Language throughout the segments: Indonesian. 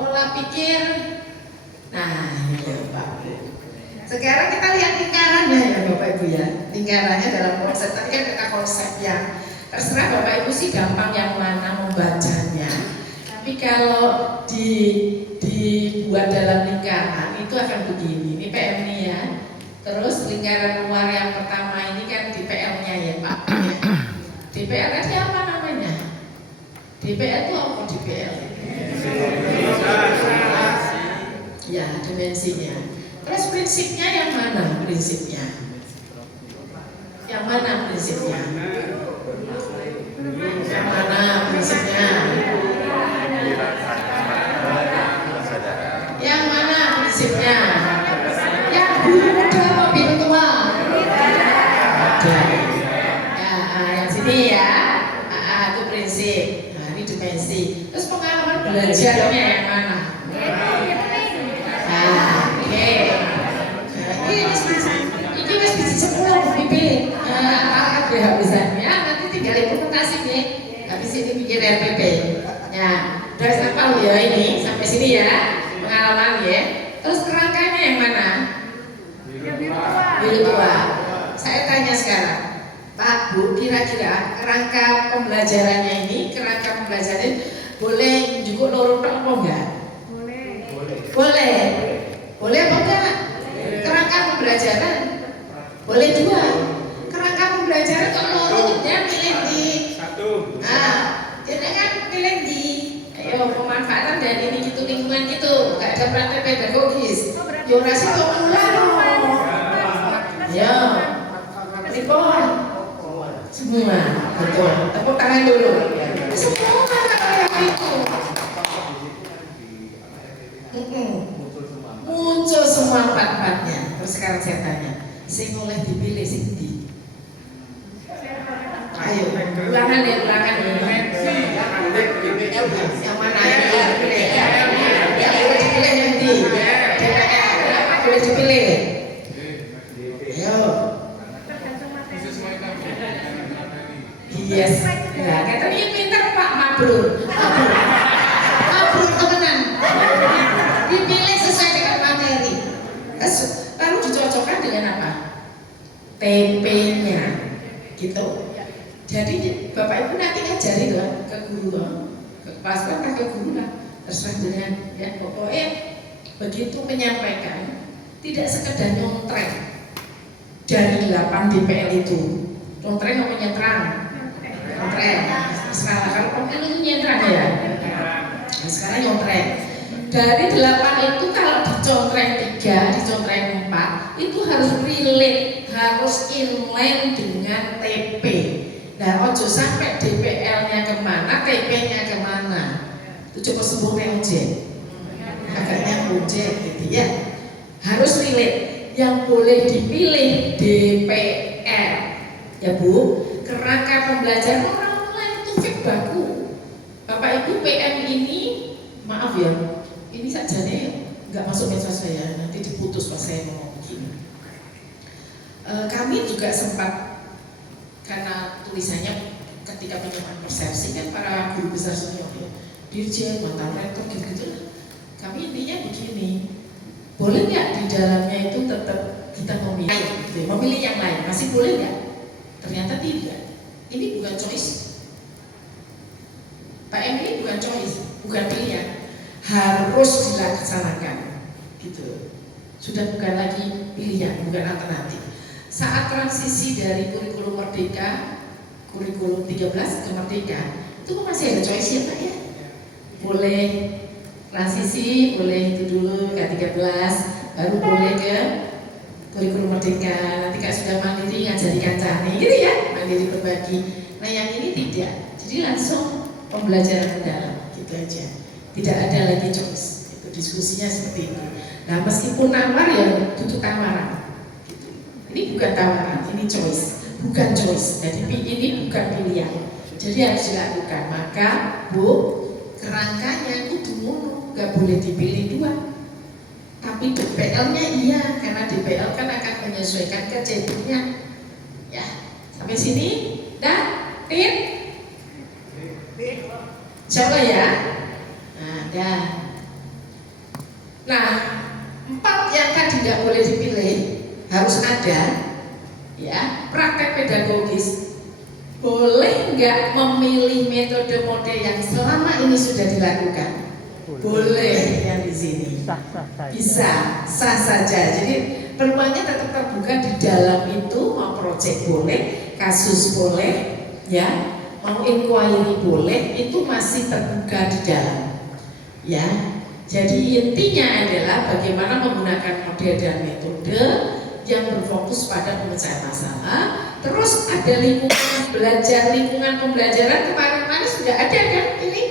pola pikir. Nah, ya Pak. Sekarang kita lihat lingkarannya ya Bapak Ibu ya. Lingkarannya dalam konsep, tadi kan kita konsep yang terserah Bapak Ibu sih gampang yang mana membacanya. Tapi kalau dibuat dalam lingkaran itu akan begini. Ini PM nih ya. Terus lingkaran luar yang pertama ini kan DPL-nya ya Pak. DPL tadi apa namanya? DPL itu apa DPL? Ya, dimensinya. Terus prinsipnya yang mana prinsipnya? Yang mana prinsipnya? Yang mana prinsipnya? Yang mana prinsipnya? Yang biru muda atau biru tua? Ya, yang sini ya. Itu prinsip. Nah, ini dimensi. Terus pengalaman belajarnya yang mana? Ini wis biji 10 dipilih. Habisannya nanti tinggal implementasi nih. Habis ini bikin RPP. Ya, terus apa ya ini sampai sini ya pengalaman ya. Terus kerangkanya yang mana? Biru tua. Saya tanya sekarang, Pak Bu, kira-kira kerangka pembelajarannya ini, kerangka pembelajaran boleh juga lorong apa enggak? Boleh. Boleh apa enggak? Kerangka pembelajaran boleh dua. Kerangka pembelajaran kalau lorongnya pilih di jadi kan pilih di pemanfaatan dan ini gitu lingkungan gitu, nggak ada praktek pedagogis. Yorasi populer ya, report semua betul. Tepuk tangan dulu. Semua kayak itu. Muncul semua empat-empatnya. Terus sekarang saya tanya, sing oleh dipilih sing di? Ayo, ulangan ya. Yang mana yang dipilih? Yang boleh dipilih yang di? DPR, kenapa boleh dipilih? Ayo. Yes. Nah, katanya pintar Pak Mabrur. Mabrur temenan. Dipilih sesuai dengan materi. Lalu dicocokkan dengan apa? TP-nya, gitu. Jadi Bapak Ibu nanti ngajari lah ke guru, ke kepala sekolah, ke guru lah. Terserah dengan ya pokoknya begitu menyampaikan, tidak sekedar nyontrek dari 8 DPL itu. Nyontrek namanya terang. Nyontrek. Sekarang kalau pemilu itu nyentrang ya. Nah, sekarang nyontrek. Dari 8 itu kalau dicontreng 3, dicontreng 4 itu harus relate, harus inline dengan TP. Nah, ojo sampai DPL-nya kemana, TP-nya kemana. Itu cukup sembunyi ojek. Agaknya ojek gitu ya. Harus relate. Yang boleh dipilih DPR. Ya Bu, kerangka pembelajaran orang lain itu fit baku. Bapak Ibu PM ini, maaf ya, ini saja nih nggak masuk medsos saya, nanti diputus pas saya ngomong begini. Kami juga sempat karena tulisannya ketika penyamaan persepsi kan para guru besar senior ya, dirjen, mantan rektor gitu. Kami intinya begini, boleh nggak di dalamnya itu tetap kita memilih, gitu, memilih yang lain, masih boleh nggak? Ternyata tidak. Ini bukan choice. PM ini bukan choice, bukan pilihan. Harus dilaksanakan gitu. Sudah bukan lagi pilihan, bukan alternatif. Saat transisi dari kurikulum merdeka, kurikulum 13 ke merdeka, itu masih ada choice ya Pak ya. Boleh transisi, boleh itu dulu ke 13, baru boleh ke kurikulum merdeka. Nanti kan sudah mandiri ngajari kancane gitu ya, mandiri berbagi. Nah yang ini tidak, jadi langsung pembelajaran mendalam gitu aja. Tidak ada lagi choice, itu diskusinya seperti itu. Nah meskipun nawar ya tutup tawaran gitu. Ini bukan tawaran, ini choice, bukan choice. Jadi ini bukan pilihan, jadi harus dilakukan. Maka Bu, kerangkanya itu dulu nggak boleh dipilih dua. Tapi DPL-nya iya, karena DPL kan akan menyesuaikan kejadiannya. Ya, sampai sini, dah, Tin? Coba ya. Nah, dah. Nah, 4 yang tadi nggak boleh dipilih harus ada, ya. Praktek pedagogis, boleh nggak memilih metode-mode yang selama ini sudah dilakukan? Boleh yang di sini. Bisa, sah saja. Jadi peluangnya tetap terbuka di dalam itu. Mau proyek boleh, kasus boleh, ya. Mau inquiry boleh, itu masih terbuka di dalam, ya. Jadi intinya adalah bagaimana menggunakan model dan metode yang berfokus pada pemecahan masalah. Terus ada lingkungan belajar, lingkungan pembelajaran kemarin sudah ada kan ini?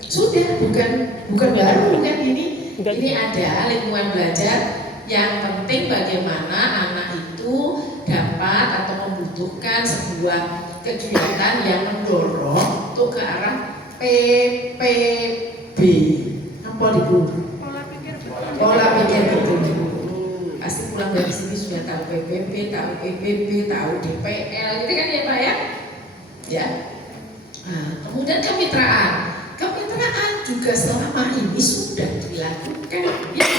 Sudah, bukan baru kan ini? Ini ada lingkungan belajar. Yang penting bagaimana anak itu dapat atau membutuhkan sebuah kegiatan yang mendorong untuk ke arah PPB. Apa itu? Pola pikir betul. Pasti pulang dari sini sudah tahu PPB, tahu PBB, tahu DPL, gitu kan ya Pak ya? Ya. Nah, kemudian kemitraan. Kemitraan juga selama ini sudah dilakukan, ya.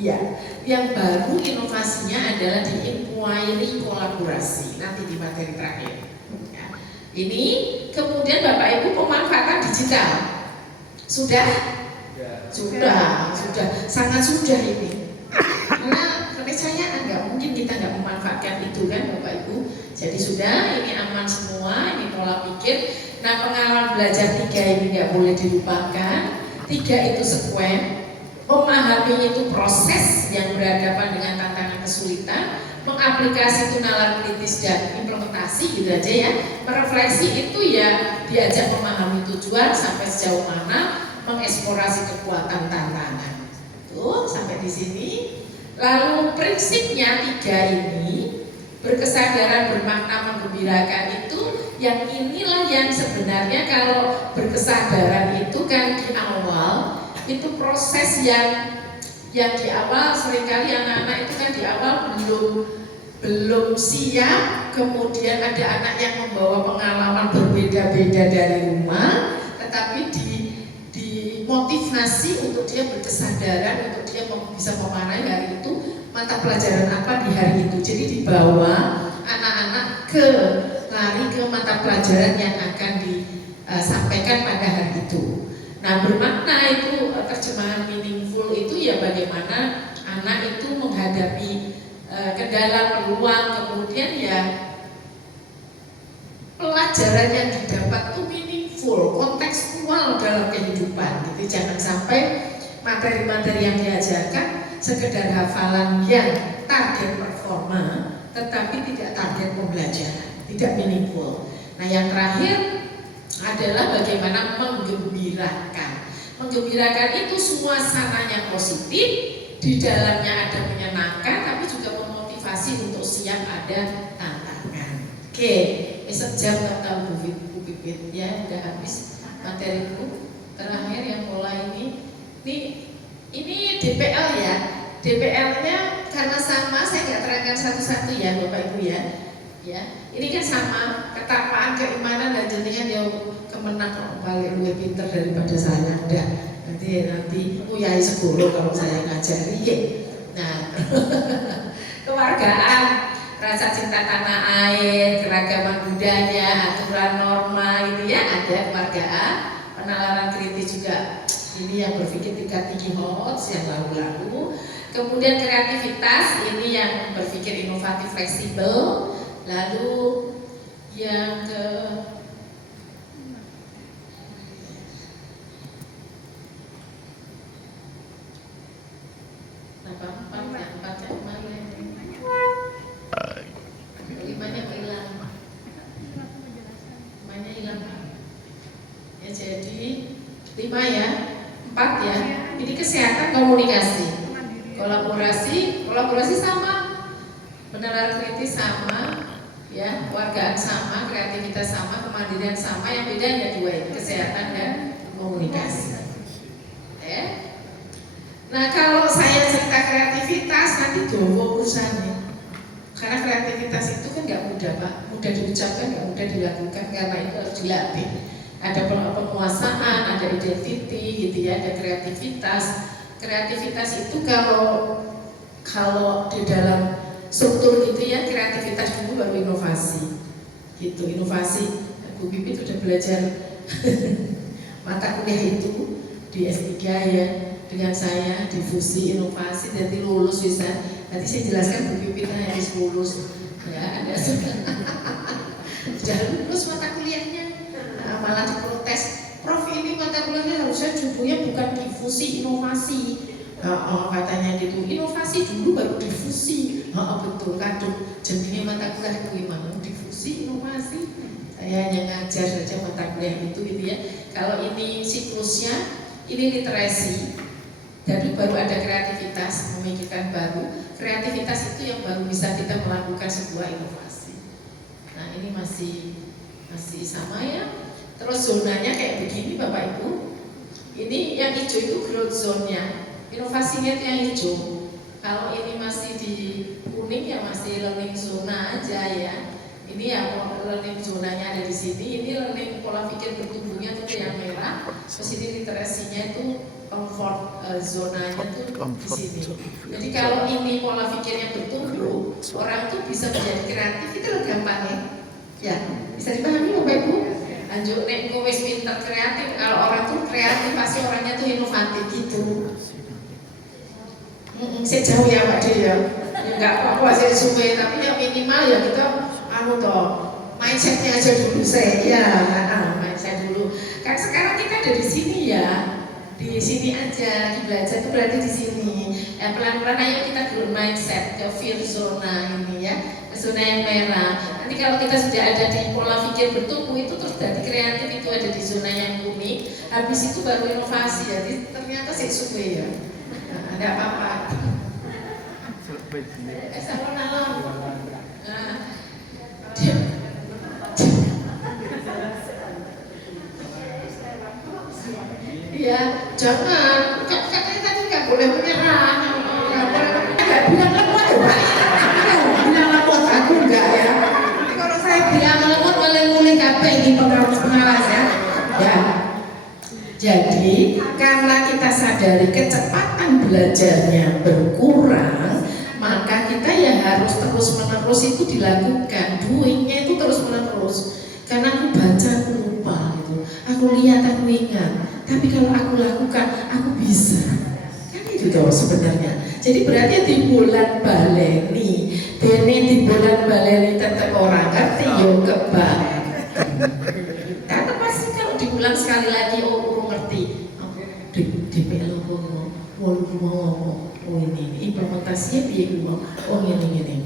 Ya. Yang baru inovasinya adalah di inquiry kolaborasi. Nanti di materi terakhir. Ya. Ini kemudian Bapak Ibu pemanfaatan digital sudah. Sudah, sangat sudah ini. Karena saya nggak mungkin kita nggak memanfaatkan itu kan Bapak Ibu. Jadi sudah, ini aman semua, ini pola pikir. Nah, pengalaman belajar 3 ini nggak boleh dilupakan. 3 itu sekuen, memahami itu proses yang berhadapan dengan tantangan kesulitan, mengaplikasi itu nalar kritis dan implementasi gitu aja ya. Merefleksi itu ya diajak memahami tujuan sampai sejauh mana, mengeksplorasi kekuatan tantangan. Tuh, sampai di sini. Lalu prinsipnya 3 ini, berkesadaran, bermakna, menggembirakan itu, yang inilah yang sebenarnya kalau berkesadaran itu kan di awal, itu proses yang di awal seringkali anak-anak itu kan di awal belum siap, kemudian ada anak yang membawa pengalaman berbeda-beda dari rumah, tetapi dimotivasi untuk dia berkesadaran, untuk dia bisa memaknai hari itu mata pelajaran apa di hari itu. Jadi dibawa anak-anak lari ke mata pelajaran yang akan disampaikan pada hari itu. Nah, bermakna itu terjemahan meaningful itu ya bagaimana anak itu menghadapi kendala, peluang, kemudian ya pelajaran yang didapat itu meaningful, kontekstual dalam kehidupan. Jadi jangan sampai materi-materi yang diajarkan sekedar hafalan yang target performa, tetapi tidak target pembelajaran, tidak meaningful. Nah, yang terakhir adalah bagaimana menggembirakan. Menggembirakan itu suasananya positif, di dalamnya ada menyenangkan, tapi juga memotivasi untuk siap ada tantangan. Oke, besok jam tahu Bu Pipit ya, udah habis materiku. Terakhir yang pola ini DPL ya. DPL-nya karena sama, saya nggak terangkan satu-satu ya Bapak Ibu ya. Ya, ini kan sama, ketapaan, keimanan dan jenengan yang kemenang kok paling lebih pinter daripada saya. Nanti uyai segoro kalau saya ngajari. Nah, kewargaan, rasa cinta tanah air, keragaman budaya, aturan norma itu ya ada kewargaan, penalaran kritis juga. Ini yang berpikir tingkat tinggi HOTS yang lalu-lalu. Kemudian kreativitas, ini yang berpikir inovatif fleksibel. Lalu yang ke limanya hilang. Ya, jadi 5 ya, 4 ya. Ini kesehatan komunikasi. Kolaborasi sama, penalaran kritis sama, ya, kewargaan sama, kreativitas sama, kemandirian sama. Yang beda hanya 2 ini, kesehatan dan komunikasi. Ya. Nah, kalau saya cerita kreativitas nanti dowo urusannya. Karena kreativitas itu kan nggak mudah Pak, mudah diucapkan, nggak mudah dilakukan, karena itu harus dilatih. Ada penguasaan, ada identity gitu ya, ada kreativitas. Kreativitas itu kalau di dalam struktur gitu ya, kreativitas dulu baru inovasi. Gitu, inovasi. Bu Pipit sudah belajar mata kuliah itu di S3 ya dengan saya, difusi inovasi, jadi lulus bisa. Nanti saya jelaskan Bu Pipit harus lulus ya, ada sudah lulus mata kuliahnya, nah, malah diprotes, Prof ini mata kuliahnya harusnya judulnya bukan difusi inovasi. Katanya gitu, inovasi dulu baru difusi. Betul, kadung jadinya mata kuliah itu gimana difusi inovasi. Saya hanya ngajar saja mata kuliah itu gitu ya. Kalau ini siklusnya, ini literasi, jadi baru ada kreativitas, memikirkan baru. Kreativitas itu yang baru bisa kita melakukan sebuah inovasi. Nah ini masih sama ya. Terus zonanya kayak begini Bapak Ibu. Ini yang hijau itu growth zone-nya, inovasinya itu yang hijau. Kalau ini masih di kuning ya masih learning zona aja ya. Ini ya learning zonanya ada di sini. Ini learning pola pikir bertumbuhnya itu yang merah. Terus ini literasinya itu comfort zonanya itu di sini. Jadi kalau ini pola pikirnya bertumbuh, orang itu bisa menjadi kreatif itu loh gampangnya. Ya, bisa dipahami Bapak Ibu? Lanjut nek kowe wis pinter kreatif, kalau orang tuh kreatif pasti orangnya tuh inovatif gitu. Saya jauh ya Pak De ya. Enggak apa-apa saya suwe, tapi ya minimal ya kita mindsetnya aja dulu saya ya, mindset dulu. Kan sekarang kita ada di sini ya, di sini aja belajar itu berarti di sini. Ya pelan-pelan ayo kita grow mindset ke fear zona ini ya, ke zona yang merah. Nanti kalau kita sudah ada di pola pikir bertumbuh itu terus jadi kreatif itu ada di zona yang kuning. Habis itu baru inovasi. Jadi ternyata saya suwe ya. Ada apa-apa. Salam alam. Ya, jangan. Katanya tadi nggak boleh menyerah. Nggak bilang lemot ya Pak. Bilang lemot aku enggak ya. Kalau saya bilang lemot malah mulai kabeh ini pengawas ya. Ya. Jadi karena kita sadari kecepatan belajarnya berkurang, maka kita ya harus terus-menerus itu dilakukan, doingnya itu terus-menerus. Karena aku baca aku lupa gitu, aku lihat aku ingat, tapi kalau aku lakukan aku bisa. Kan itu tuh sebenarnya. Jadi berarti di bulan baleni, dene di bulan baleni tetap orang ngerti yo kebal. Karena pasti kalau diulang sekali lagi urung ngerti. Di PLO ini implementasinya piye ini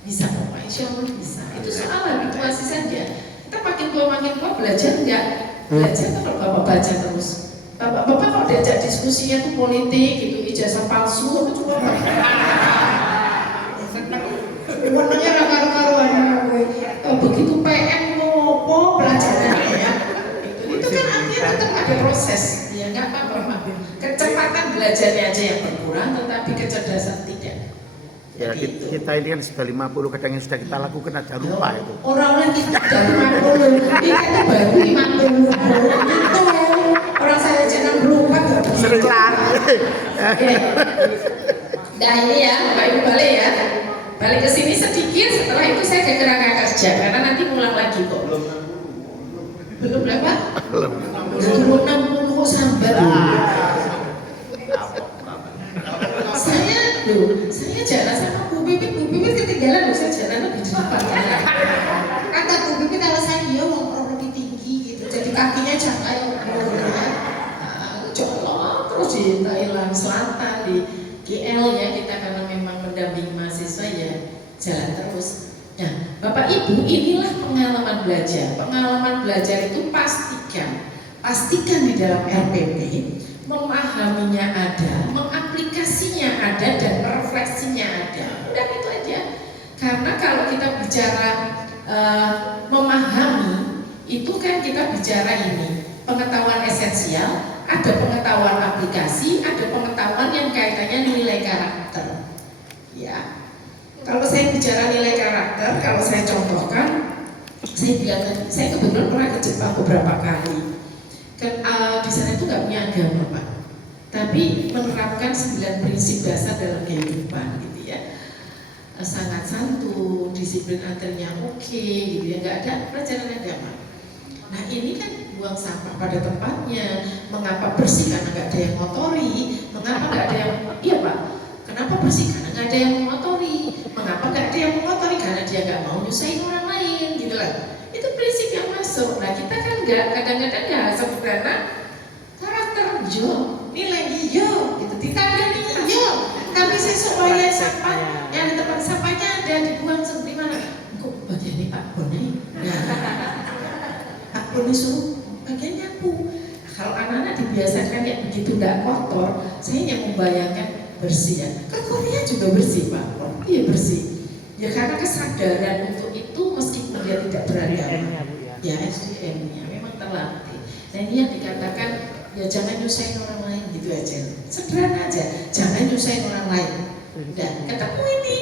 bisa Bapak, insya Allah bisa. Itu soal habituasi saja. Kita makin tua belajar enggak? Belajar kalau Bapak baca terus. Bapak kalau diajak diskusinya tuh politik gitu, ijazah palsu apa coba warnanya raka-raka begitu PM ngopo belajarnya ya. Itu kan artinya tetap ada proses. Ya enggak apa-apa. Kecepatan belajarnya aja yang berkurang, tetapi kecerdasan tidak. Ya kita ini kan sudah 50, kadang yang sudah kita lakukan aja lupa itu. Orang-orang kita sudah 50, ini kan baru 50. Itu orang saya jangan berubah nggak bisa. Sering lari. Nah ini ya, Bapak Ibu balik ya. Balik ke sini sedikit, setelah itu saya ke kerangka kerja karena nanti pulang lagi kok. Belum berapa? Belum 60 kok sambat. Saya jalan sama Bu Pipit ketinggalan loh, saya jalan lebih cepat. Kata Bu Pipit kalau saya mau lebih tinggi gitu, jadi kakinya jangan kayak colok terus di Thailand Selatan di KL ya kita karena memang mendampingi mahasiswa ya jalan terus. Nah Bapak Ibu inilah pengalaman belajar. Pengalaman belajar itu pastikan di dalam RPP memahaminya ada, mengaplikasinya ada, dan refleksinya ada. Udah itu aja. Karena kalau kita bicara memahami, itu kan kita bicara ini pengetahuan esensial, ada pengetahuan aplikasi, ada pengetahuan yang kaitannya nilai karakter. Ya, kalau saya bicara nilai karakter, kalau saya contohkan, saya bilang tadi, saya kebetulan pernah ke Jepang beberapa kali. Di sana itu nggak punya agama Pak, tapi menerapkan 9 prinsip dasar dalam kehidupan gitu ya. Sangat santun, disiplin antarnya oke, gitu ya, nggak ada pelajaran agama. Nah ini kan buang sampah pada tempatnya, mengapa bersih karena nggak ada yang ngotori, mengapa nggak ada yang, iya Pak, kenapa bersih karena nggak ada yang mengotori, mengapa nggak ada yang mengotori karena dia nggak mau nyusahin orang lain, gitu lah. Itu prinsip yang masuk. Nah kita kan nggak, kadang-kadang nggak sederhana karakter yo, nilai yo, gitu, ditandani yo, tapi saya supaya sampah yang di tempat sampahnya ada dibuang seperti mana? Kok bagian ini Pak Boni? Nah, Pak Boni suruh bagian nyapu. Kalau anak-anak dibiasakan ya begitu nggak kotor, saya yang membayangkan bersih ya. Kan Korea juga bersih Pak, iya bersih. Ya karena kesadaran untuk itu meskipun dia tidak beragama, ya SDM-nya memang terlatih. Nah ini yang dikatakan ya jangan nyusahin orang lain gitu aja, sederhana aja, jangan nyusahin orang lain. Dan ketemu ini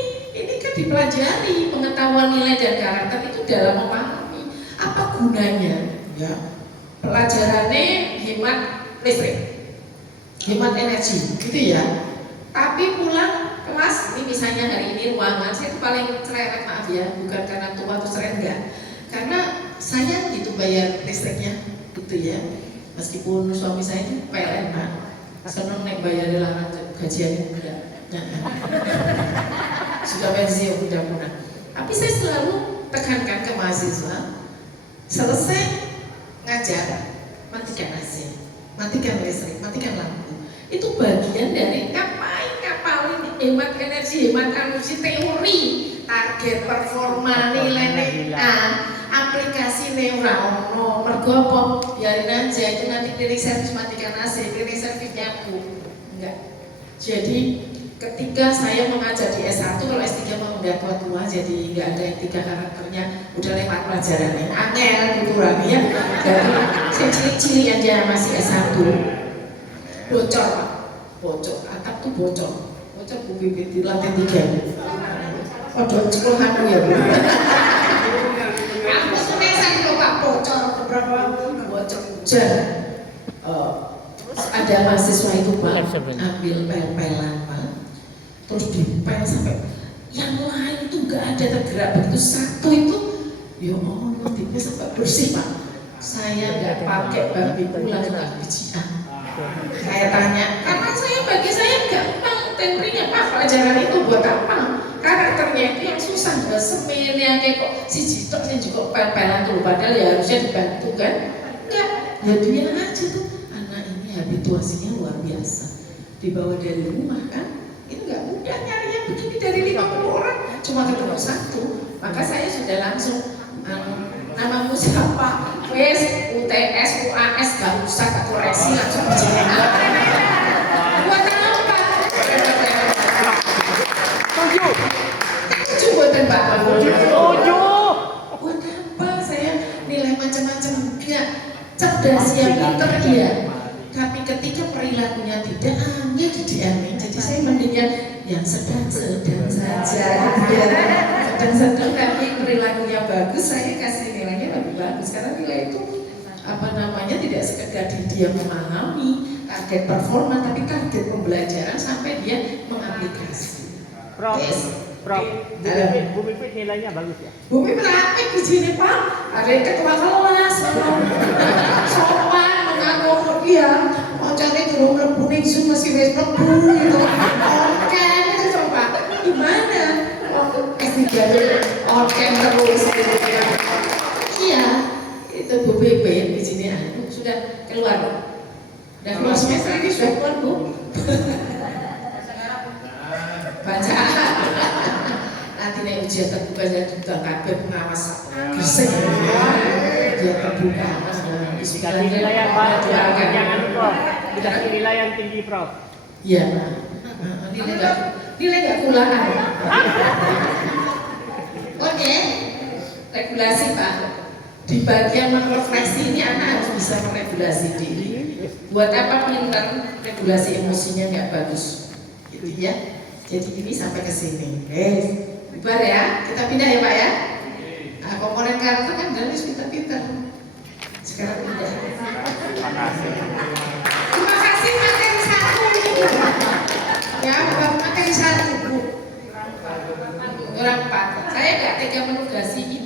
kan dipelajari pengetahuan nilai dan karakter itu dalam memahami apa gunanya. Ya pelajarannya hemat listrik, hemat energi, gitu ya. Tapi pulang kelas ini misalnya hari ini ruangan saya itu paling cerewet, maaf ya, bukan karena tua atau sering enggak, karena saya gitu bayar listriknya, gitu ya. Meskipun suami saya itu PLN Pak, seneng naik bayar larang gajiannya enggak. Sudah pensiun udah punah. Tapi saya selalu tekankan ke mahasiswa, selesai ngajar, matikan AC, matikan listrik, matikan lampu. Itu bagian dari ngapalin hemat energi, hemat energi teori, target performa, nilai aplikasi neural, mergo apa? Biarin aja itu nanti cleaning service matikan AC, cleaning service nyapu. Enggak. Jadi ketika saya mengajar di S1, kalau S3 mau udah tua-tua jadi nggak ada yang 3 karakternya, udah lewat pelajaran yang angel gitu ya. Jadi saya cilik-cilik aja masih S1, bocor Pak, bocor, atap tuh bocor Bu Bibit di lantai 3. Odol sekolahanmu ya Bu. Aku sunesan loh Pak, bocor beberapa bocor hujan. Ada mahasiswa itu Pak, ambil pel-pelan Pak, terus dipel sampai yang lain itu nggak ada tergerak, begitu satu itu ya Allah tipe sampai bersih Pak. Saya nggak pakai babiku langsung bijian. Saya tanya, karena bagi saya gampang teorinya Pak, pelajaran itu buat apa? Karakternya itu yang susah, semennya kayak kok si Jitok sih juga pel-pelan tuh, padahal ya harusnya dibantu kan? Enggak, ya dia aja tuh, anak ini habituasinya luar biasa, dibawa dari rumah kan? Itu nggak mudah nyari yang begini dari 50 orang, cuma ketemu satu. Maka saya sudah langsung namamu siapa? Wes, UTS, UAS, gak usah tak koreksi langsung bicara. Buat apa? Setuju. Setuju buatan Bapak. Setuju. Buat apa saya nilai macam-macam? Enggak, cerdas ya, pinter iya. Tapi ketika perilakunya tidak, dia didiamin. Jadi saya mendingnya yang sedang-sedang saja. Sedang-sedang tapi perilakunya bagus, saya kasih nilainya lebih bagus. Karena nilai itu tidak sekedar dia memahami target performa, tapi target pembelajaran sampai dia mengaplikasi. Prof, Yes. Prof, Bu Pipit nilainya bagus ya? Bu Pipit apik di sini Pak, ada yang ketua kelas, sopan, mengaku dia, oncane durung mlebu ning Zoom masih wis mlebu gitu. Oke, itu coba. Gimana? S3 oke terus gitu ya. Iya, itu Bu Pipit di sini sudah keluar. Udah keluar semester ini sudah keluar Bu. Baca. Nanti nek ujian terbuka saya juga kabeh pengawas gresik. Ujian terbuka Mas. Dikasih nilai yang baik, jangan Prof. Dikasih nilai yang tinggi Prof. Iya. Nilai enggak kulaan. Oke. Regulasi Pak. Di bagian merefleksi ini anak harus bisa meregulasi diri. Buat apa pintar, regulasi emosinya nggak bagus, gitu ya. Jadi ini sampai ke sini. Bubar ya, kita pindah ya Pak ya. Nah, komponen karakter kan dari kita pintar. Sekarang pindah. Terima kasih materi 1. Saya nggak tega menugasi